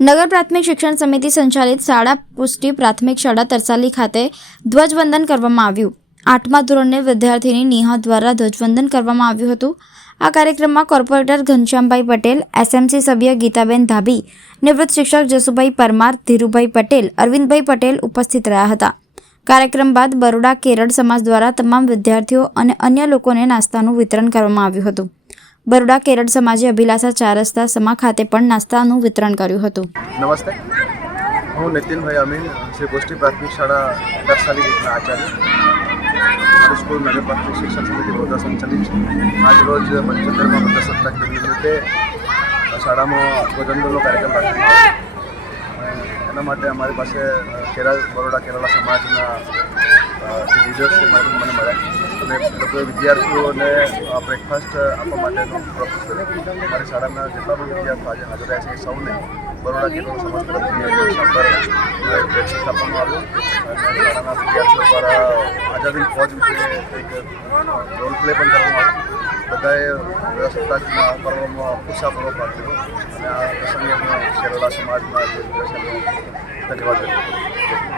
નગર પ્રાથમિક શિક્ષણ સમિતિ સંચાલિત શાળા પુષ્ટિ પ્રાથમિક શાળા તરસાલી ખાતે ધ્વજવંદન કરવામાં આવ્યું આઠમા ધોરણની વિદ્યાર્થીની નિહા દ્વારા ધ્વજવંદન કરવામાં આવ્યું હતું આ કાર્યક્રમમાં કોર્પોરેટર ઘનશ્યામભાઈ પટેલ એસએમસી સભ્ય ગીતાબેન ધાબી નિવૃત્ત શિક્ષક જસુભાઈ પરમાર ધીરુભાઈ પટેલ અરવિંદભાઈ પટેલ ઉપસ્થિત રહ્યા હતા કાર્યક્રમ બાદ બરોડા કેરળ સમાજ દ્વારા તમામ વિદ્યાર્થીઓ અને અન્ય લોકોને નાસ્તાનું વિતરણ કરવામાં આવ્યું હતું. બરોડા કેરળ સમાજે અભિલાષા ચાર રસ્તા સમા ખાતે પણ નાસ્તાનું વિતરણ કર્યું હતું. નમસ્તે. હું નીતિનભાઈ અમીન શ્રી ગોષ્ઠી પ્રાથમિક શાળા દર્શાલી ગીતના આચાર્ય. સ્કૂલ નગર પ્રાથમિક શિક્ષણ સમિતિ વડોદરા સંચાલિત છે. આજ રોજ પંચોતેરમાં પ્રજાસત્તાક દિન નિમિત્તે શાળામાં ધ્વજવંદનનો કાર્યક્રમ રાખવામાં આવ્યો. એના માટે અમારી પાસે કેરળ, બરોડા કેરળા સમાજના લીડર્સ છે, મારી મને મળ્યા અને લોકોએ વિદ્યાર્થીઓને બ્રેકફાસ્ટ આપવા માટેનો પ્રપોઝ કર્યો. મારી શાળાના જેટલા પણ વિદ્યાર્થીઓ આજે હાજર રહ્યા છે સૌને બરોડા કેરળ સમાજ તરફથી બ્રેકફાસ્ટ આપવામાં આવ્યો. શાળાના વિદ્યાર્થીઓ દ્વારા આઝાદી ફોજ વિશે એક રોલ પ્લે પણ કરવામાં આવ્યો. બધાએ પ્રજાસત્તાકના પર્વમાં ઉત્સાહપૂર્વક ભાગ લીધો અને આ પ્રસંગે હું કેરળા સમાજમાં જે લીડર ધન્યવાદ